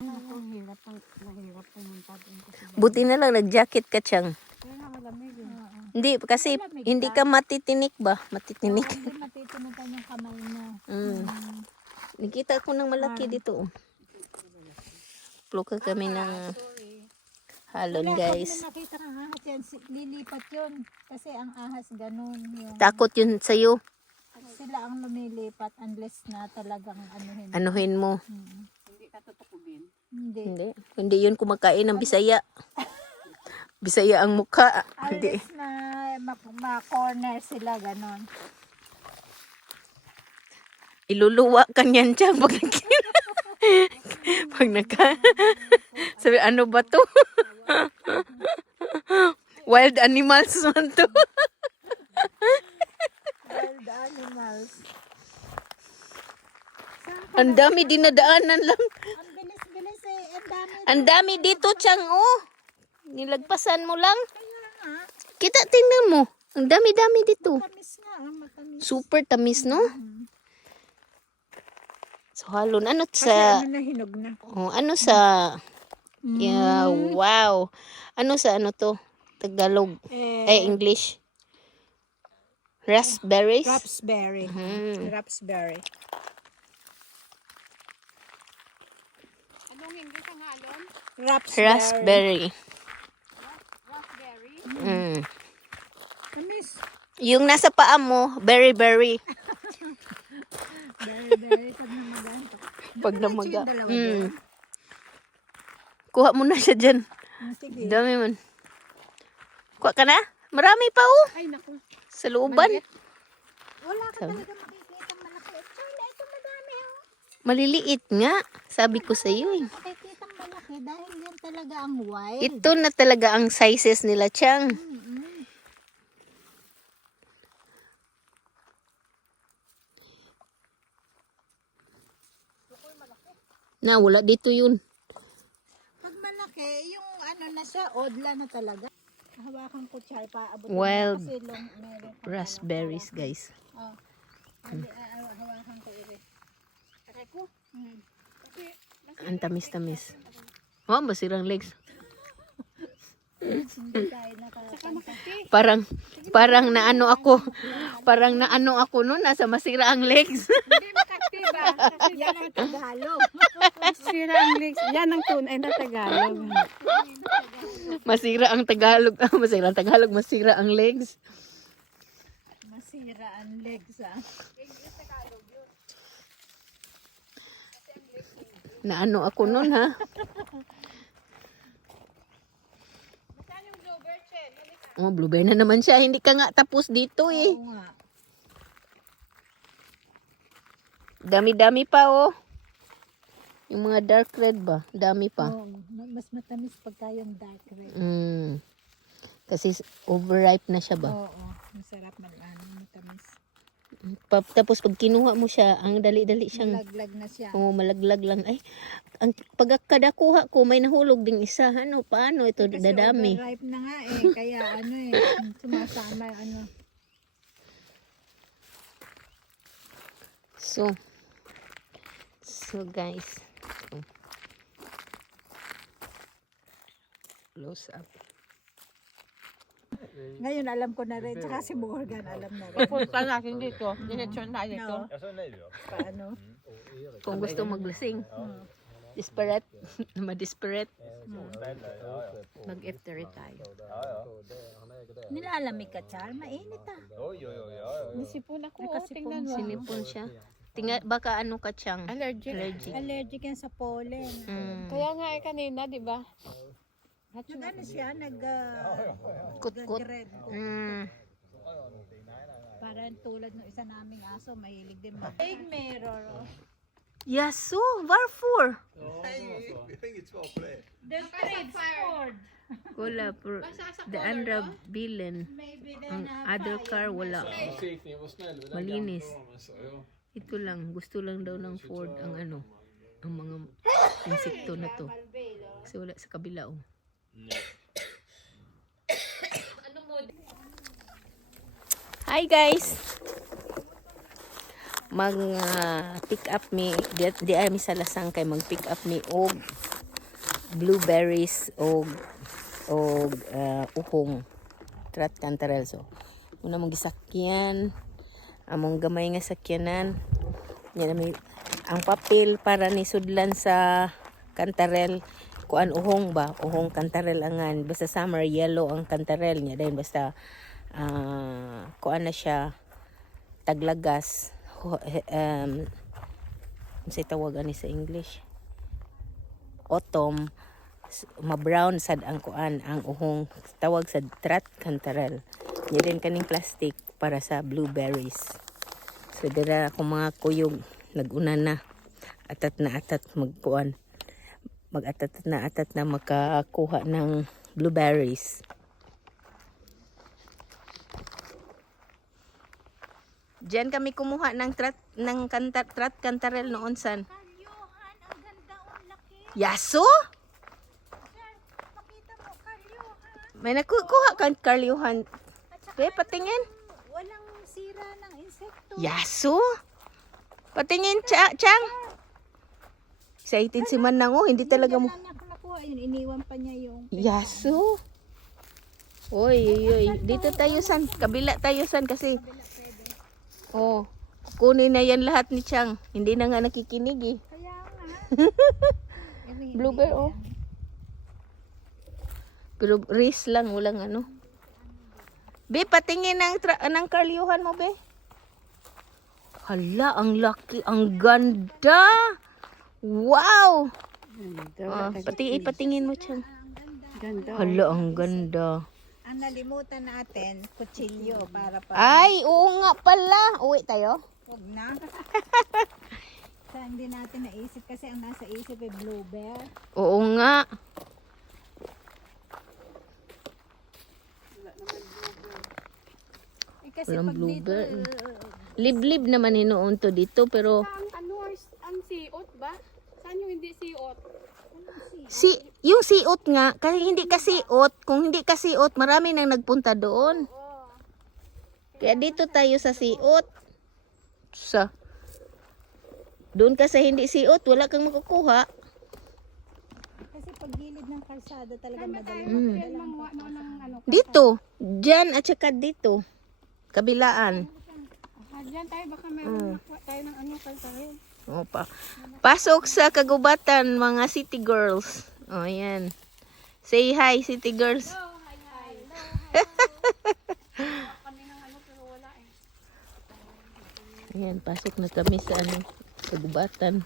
Mahirap pumunta doon kasi. Buti na lang nag-jacket ka, Chang. Kaya nga malamig eh. Hindi, kasi Malamig hindi ka. ka matitinik ba? Matitinik. Hindi matitinutan yung kamay mo. Nakita ko ng malaki dito. Pluka kami ng halon, guys. Pag nakita kang ahas yan, lilipat yun. Kasi ang ahas ganun. Yung, Takot yun sa'yo. sila ang lumilipat unless na talagang anuhin. Anuhin mo. Hindi ka tutukubin? Hindi. Hindi yun kumakain ng Bisaya. Bisaya ang mukha. Hindi. Unless na ma-corner sila ganun. Iluluwa ka niyan, Chang. Pag naka... Sabi, ano ba to? Wild animals man to. Wild animals. Ang dami dinadaanan lang. Ang bilis-bilis eh. Ang dami. Ang dami dito, Chang, oh. Nilagpasan mo lang. Kaya nga. Kita, tingnan mo. Ang dami-dami dito. Matamis nga. Matamis. Super tamis, no? So, halon. Ano Kasi sa... ano na hinog na. Oh, ano sa... Yeah, wow. Ano sa ano to? Tagalog. English. Raspberries? Raspberry. Raspberry. Anong English ang halon? Raspberry. Raspberry? Tamis. Yung nasa paa mo, berry. Berry. Pag namagaan. Pag namaga. Dalawa doon. Kuha mo na siya dyan. Sige. Dami man. Kuha ka na? Marami pa, oh. Ay, naku. Sa looban. Wala ka talaga makikita malaki. China, ito madami, oh. Maliliit nga. Sabi ko sa iyo, eh. Makikita malaki dahil yan talaga ang wild. Ito na talaga ang sizes nila, Chang. Na, wala dito yun. Pag malaki, yung ano na siya, odla na talaga. Hawakan ko siya, paabot. Wild kasi meron pa raspberries, guys. Oh. Hawakan ko ire. Sakay ko. Ang tamis-tamis. Oh, masirang legs. Hindi tayo nakakanta. Parang naano ako noon, nasa masira ang legs. Hindi makaktiba. Yan ang Tagalog. Sira ang legs. Yan ang tunay na Tagalog. Masira ang Tagalog. Masira ang Tagalog, masira ang legs. Masira ang legs, ah. Naano ako noon, ha? Oh, blueberry na naman siya. Hindi ka nga tapos dito, eh. Oo nga. Dami-dami pa, oh. Yung mga dark red ba? Dami pa. Oh, mas matamis pagka yung dark red. Kasi overripe na siya ba? Oo, masarap matamis. Tapos pag kinuha mo siya, ang dali-dali siyang... Malaglag na siya. Oh, malaglag lang. Ay, pag kadakuha ko, may nahulog ding isa. Ano, paano ito Kasi dadami? overripe na nga eh. Kaya ano eh, sumasama ano. So guys. Close up. Ngayon alam ko na rin. Tsaka si Morgan alam na rin. Punta natin dito. Diretsyon tayo dito. No. Paano? Kung gusto maglasing. Desperate. Madesperate. Mag-iftarit tayo. Nilalamig ka, Char. Mainit ah. Nisipon ako. Tingnan mo. Sinipon siya. Baka ano ka, Chang? Allergic. Allergic yan sa pollen. Kaya nga eh kanina, di ba? Nag-ano siya, Kut-kut. nag-red. Parang tulad ng isa naming aso, mahilig din ba? Big mirror. Oh. Yaso, varför? The trade Ford. Wala, the andra bilen. Maybe they Ang na other car, wala. Malinis. Ito lang, gusto lang daw ng Ford ang ano, ang mga insekto na to. Kasi wala sa kabila, oh. Hi guys. Mag pick up me di ay mi sa lasang kay mag pick up me og blueberries o uhong trat kantarel. So muna mong gisakyan among gamay nga sakyanan nya nami ang papel para ni sudlan sa kantarel kuan uhong ba uhong kantarel angan basta summer yellow ang kantarel nya dahil basta kuan na siya taglagas say tawagan ni sa English autumn ma-brown sad ang kuan ang uhong tawag sa trat kantarel nya din kaning plastic para sa blueberries. So dira ako mga kuyog naguna na atat magkuan mag-atat na makakuha ng blueberries. Diyan kami kumuha ng trat kantarel noon san. Kalyuhan, ang ganda ang laki. Yaso? Sir, pakita mo kalyuhan. May nakukuha kang kalyuhan. At saka Be, patingin. walang sira ng insekto. Yaso? Patingin, Chang. Excited si Manang, hindi talaga mo. Yan lang ako nakuha yun, iniwan pa niya yung... Yaso? Oy. Dito tayo san. Kabila tayo san kasi. Oh, kunin na yan lahat ni Chang. Hindi na nga nakikinig eh. Kaya nga. Blueberry, oh. Pero race lang, walang ano. Be, patingin ng kalyuhan mo, be. Hala, ang laki, ang ganda. Wow! Patingin mo, Chang. Ganda. Hala, ang ganda. Ang nalimutan natin, kutsilyo para pa... Ay, oo nga pala. Uwi tayo? Huwag na. Sa hindi natin naisip kasi ang nasa isip ay blueberry. Oo nga. Kasi Walang pag blueberry. dito, Liblib naman hinoon to dito, pero... Ang siot ba? Saan yung hindi siot? Yung siot nga, kasi hindi ka siot. Kung hindi ka siot, marami nang nagpunta doon. Kaya dito tayo sa siot. Doon ka sa hindi siot, wala kang makukuha. kasi pag gilid ng kalsada talaga madali. Dito, dyan at saka dito. Kabilaan. Diyan tayo, baka meron makuha tayo ng kalsarel. Opa. Pasok sa kagubatan, mga city girls. O, yan. Say hi, city girls. Ayan, pasok na kami sa kagubatan.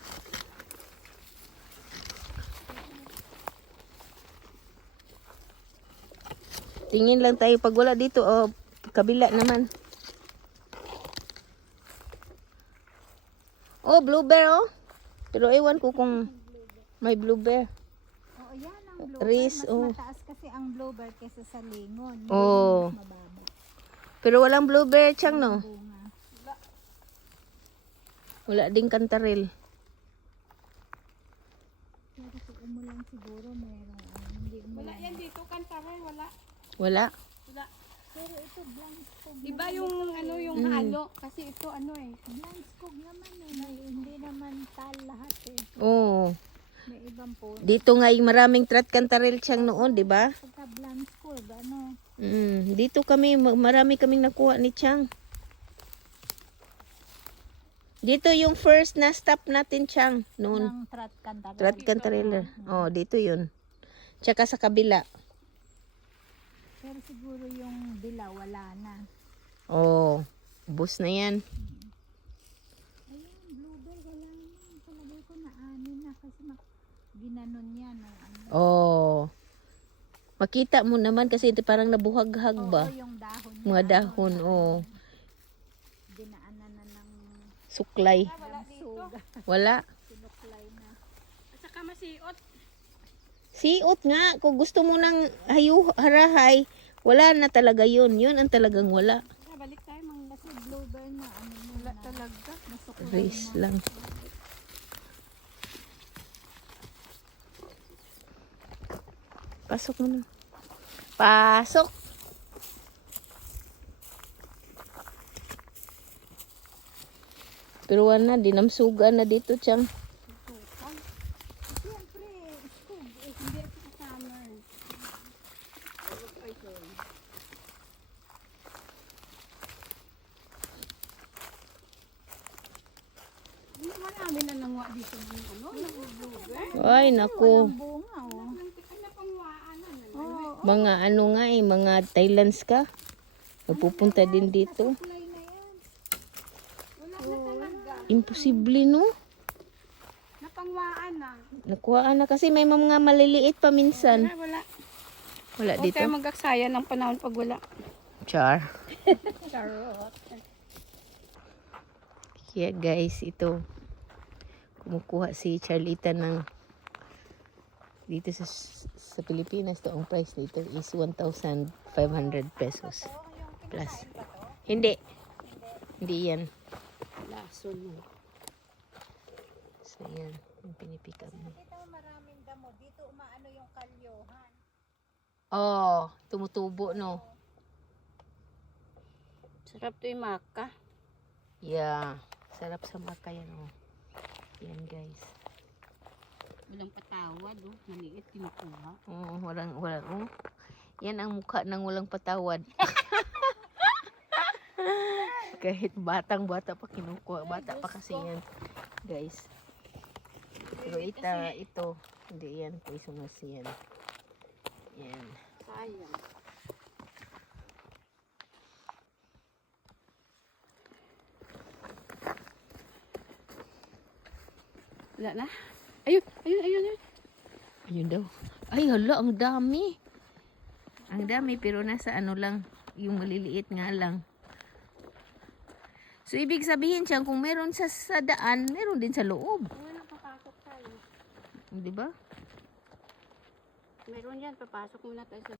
Tingin lang tayo pag wala dito, kabila naman. Oh, blueberry, oh. Pero ewan ko kung may blueberry. Oo, yan ang blueberry. Rice, Mas oh. mataas kasi ang blueberry kaysa sa lingon. Oh. Mas mababa. Pero walang blueberry, Chang, no? Bunga. Wala ding kantarel. Pero kung umulan siguro meron. Hindi umulan. Wala yan dito, kantarel, wala. Wala. Pero ito blank skog. Iba yung yung halo. Kasi ito Blank skog naman eh. Hindi naman tal lahat eh. Oo. May ibang po. Dito nga yung maraming trat kantarel, Chang, noon, di ba? Pagka blank skog, ano? Dito kami, marami kaming nakuha ni Chang. Dito yung first na stop natin, Chang, noon. Ng trat kantarel. Trat kantarel. Oh, dito yun. Tsaka sa kabila. Pero siguro yung dilaw wala na. Oh, bus na yan. Ayun, blueberry wala na. Palagay ko na anin na kasi ginanon yan. Oh. Makita mo naman kasi ito parang nabuhag-hag ba? Oo, yung dahon niya. Mga dahon, oh. Dinaanan na ng Suklay. suga. Wala. Sinuklay na. At saka masiot. Siot nga. Kung gusto mo ng harahay, wala na talaga yun. Yun ang talagang wala. Balik tayo, Kasi blueberry na ano mo wala na. talaga. Nasuklay Race na. lang. Pasok mo na. Pasok! Pero wala na, dinamsugan na dito, Chang. Siyempre, skog. Eh, hindi marami na nanguha dito ng ano, ng bluebird. Ay, naku. Bunga, oh. Ano pangwaan na? Oo, Mga ano nga eh, mga Thailands ka. Nagpupunta din dito. kulay na yan. Wala na talaga. Imposible, no? Napangwaan na. Nakuha na kasi may mga maliliit pa minsan. Wala. Wala Huwag dito. kayo mag-aksaya ng panahon pag wala. Char. Charot. Kaya guys, ito. Kumukuha si Charlita ng dito sa Pilipinas. To ang price dito is 1,500 pesos. Plus. Hindi. Hindi yan. Laso mo. So yan. Yung pinipick up mo. Kita mo maraming damo. Dito umaano yung kalyohan. Oh, tumutubo no. Sarap to yung maka. Yeah. Sarap sa maka yan oh. Yan guys. Walang patawad, oh. Maliit, kinukuha. Oo, walang. Oh. Yan ang mukha ng walang patawad. Kahit batang-bata pa kinukuha. Bata pa kasi yan. Guys. Pero ito. Hindi yan. Poisonous yan. Yan. Sayang. Wala na? Ayun. Ayun daw. Ay, hala, ang dami. Ang dami, pero nasa ano lang. Yung maliliit nga lang. So, ibig sabihin siya, kung meron sa daan, meron din sa loob. Wala papasok tayo. Di ba? Meron yan, papasok muna tayo sa